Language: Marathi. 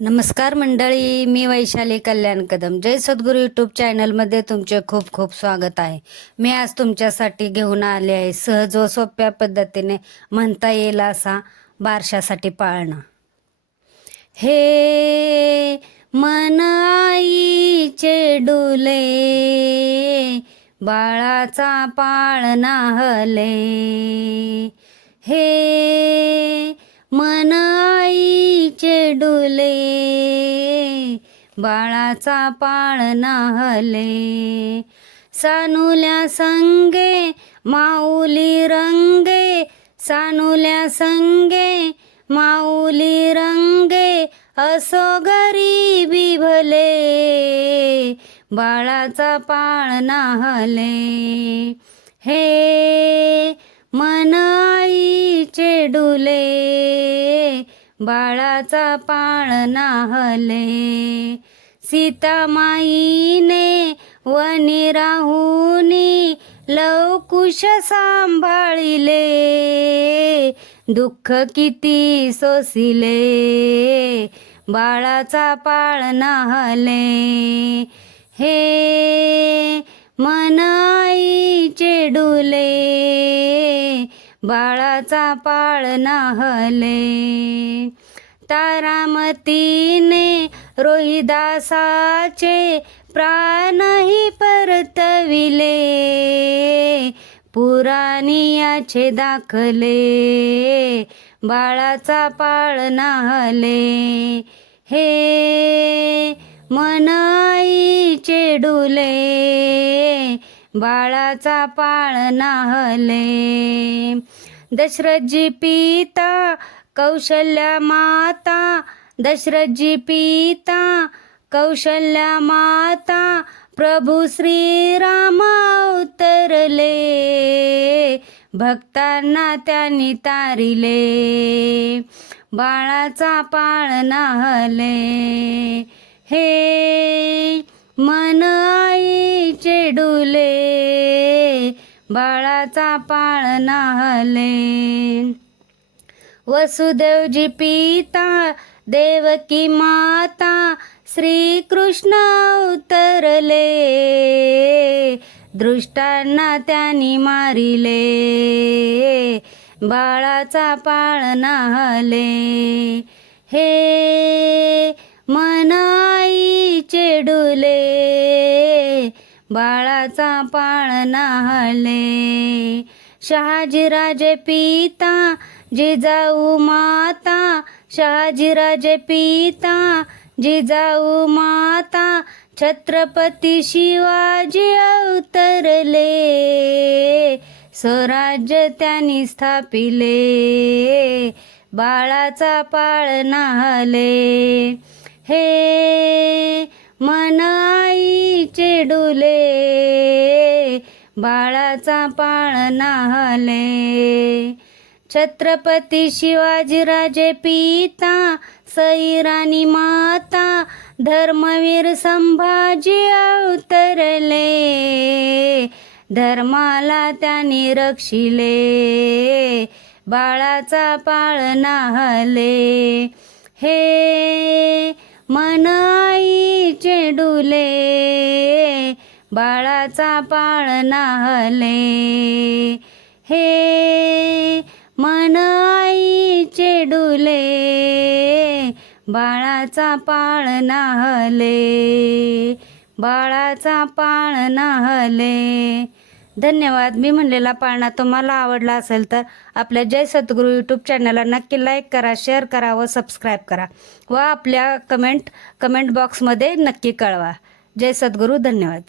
नमस्कार मंडळी मी वैशाली कल्याण कदम. जय सद्गुरू यूट्यूब चॅनलमध्ये तुमचे खूप खूप स्वागत आहे. मी आज तुमच्यासाठी घेऊन आले आहे सहज व सोप्या पद्धतीने म्हणता येईल असा बारशासाठी पाळणं. हे मन आईचे डुले बाळाचा पाळणा हले. हे मन डुले बाळाचा पाळणा हले सानुल्या संगे माऊली रंगे. सानुल्या संगे माऊली रंगे. असो गरीबी भले. बाळाचा पाळणा हले हे मन आईचे डुले. बाळाचा पाळ नाहले. सीतामाईने वनी राहुनी लवकुश सांभाळिले. दुःख किती सोसिले. बाळाचा पाळ नाहले. हे मनाई चेडुले. डुले बाळाचा पाळणा हले तारामतीने रोहिदासाचे प्राणही परतविले. पुराणियाचे दाखले. बाळाचा पाळणा हले हे मनाई चेडुले डुले. बाळाचा पाळणा हले दशरथजी पिता कौशल्या माता दशरथजी पिता कौशल्या माता प्रभू श्रीराम अवतरले भक्तांना त्यांनी तारिले. बाळाचा पाळणा हले हे मन आईचे डुले बाळाचा पाळणा हले वसुदेवजी पिता देवकी माता श्रीकृष्ण उतरले. दृष्टांना त्यांनी मारिले. बाळाचा पाळणा हले हे मनाई चेडुले. बाळाचा पाळणा हले शहाजीराजे पिता जिजाऊ माता. शहाजीराजे पिता जिजाऊ माता. छत्रपती शिवाजी अवतरले. स्वराज्य त्यांनी स्थापिले. बाळाचा पाळणा हले हे फुले बाळाचा पाळणा हले छत्रपती शिवाजीराजे पिता सईराणी माता धर्मवीर संभाजी अवतरले. धर्माला त्यांनी रक्षिले बाळाचा पाळणा हले हे मनाईचे डुले. बाळाचा पाळणा हले हे मन आईचे डुले. बाळाचा पाळणा हले बाळाचा पाळणा हले धन्यवाद. मी म्हणलेला पाळणा तुम्हाला आवडला असेल तर आपल्या जय सद्गुरू यूट्यूब चॅनलला नक्की लाईक करा शेअर करा व सबस्क्राईब करा. व आपल्या कमेंट कमेंट बॉक्समध्ये नक्की कळवा. जय सद्गुरू. धन्यवाद.